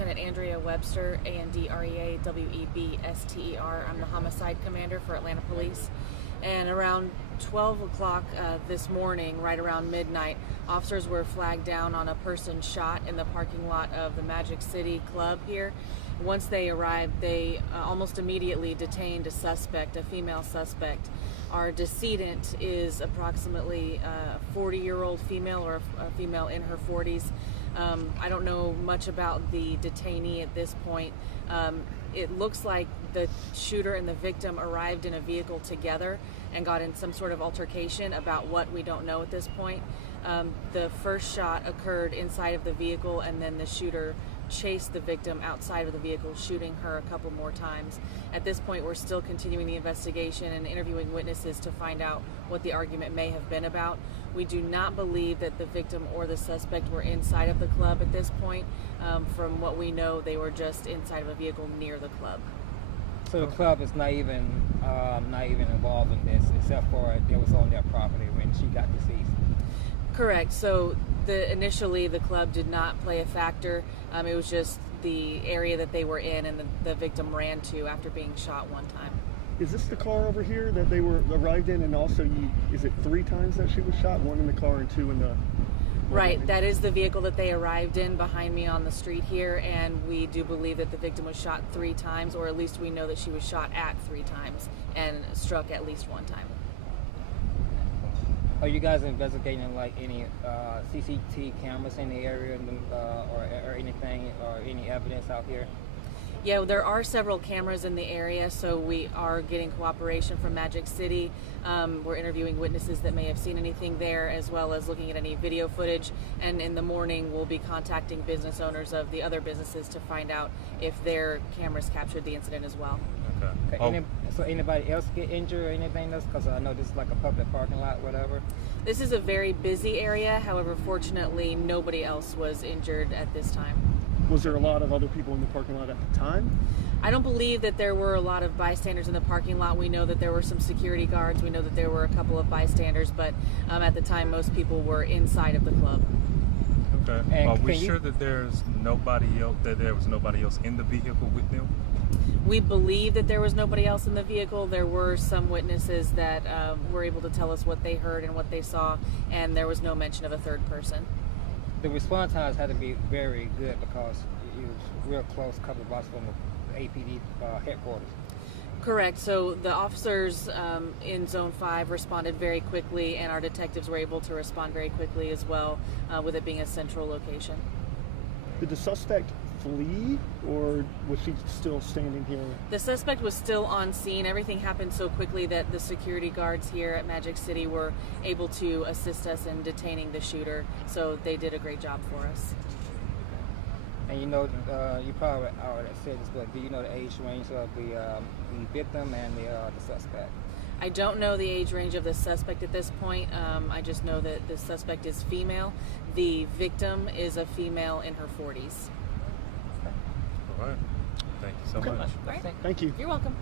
Lieutenant Andrea Webster, ANDREAWEBSTER. I'm the Homicide Commander for Atlanta Police. And around 12 o'clock this morning, right around midnight, officers were flagged down on a person shot in the parking lot of the Magic City Club here. Once they arrived, they almost immediately detained a suspect, a female suspect. Our decedent is approximately a 40-year-old female, or a female in her 40s. I don't know much about the detainee at this point. It looks like the shooter and the victim arrived in a vehicle together and got in some sort of altercation about what we don't know at this point. The first shot occurred inside of the vehicle, and then the shooter chased the victim outside of the vehicle, shooting her a couple more times. At this point, we're still continuing the investigation and interviewing witnesses to find out what the argument may have been about. We do not believe that the victim or the suspect were inside of the club at this point. From what we know, they were just inside of a vehicle near the club. So the club is not even involved in this, except for it was on their property when she got deceased. Correct. So initially the club did not play a factor. It was just the area that they were in and the victim ran to after being shot one time. Is this the car over here that they arrived in, and also is it 3 times that she was shot? 1 in the car and 2 in the... Right, that is the vehicle that they arrived in behind me on the street here, and we do believe that the victim was shot 3 times, or at least we know that she was shot at 3 times and struck at least 1 time. Are you guys investigating like any CCTV cameras in the area, or anything, or any evidence out here? Yeah, there are several cameras in the area, so we are getting cooperation from Magic City. We're interviewing witnesses that may have seen anything there, as well as looking at any video footage. And in the morning, we'll be contacting business owners of the other businesses to find out if their cameras captured the incident as well. Okay. So anybody else get injured or anything else? Because I know this is like a public parking lot, whatever. This is a very busy area. However, fortunately, nobody else was injured at this time. Was there a lot of other people in the parking lot at the time? I don't believe that there were a lot of bystanders in the parking lot. We know that there were some security guards. We know that there were a couple of bystanders, but at the time, most people were inside of the club. Okay. And are we sure that there was nobody else in the vehicle with them? We believe that there was nobody else in the vehicle. There were some witnesses that were able to tell us what they heard and what they saw, and there was no mention of a third person. The response times had to be very good because it was real close, a couple of blocks from the APD headquarters. Correct. So the officers in Zone 5 responded very quickly, and our detectives were able to respond very quickly as well, with it being a central location. Did the suspect flee, or was she still standing here? The suspect was still on scene. Everything happened so quickly that the security guards here at Magic City were able to assist us in detaining the shooter, so they did a great job for us. And you know, you probably already said this, but do you know the age range of the victim and the suspect? I don't know the age range of the suspect at this point. I just know that the suspect is female. The victim is a female in her 40s. All right. Thank you so much. All right. Thank you. You're welcome.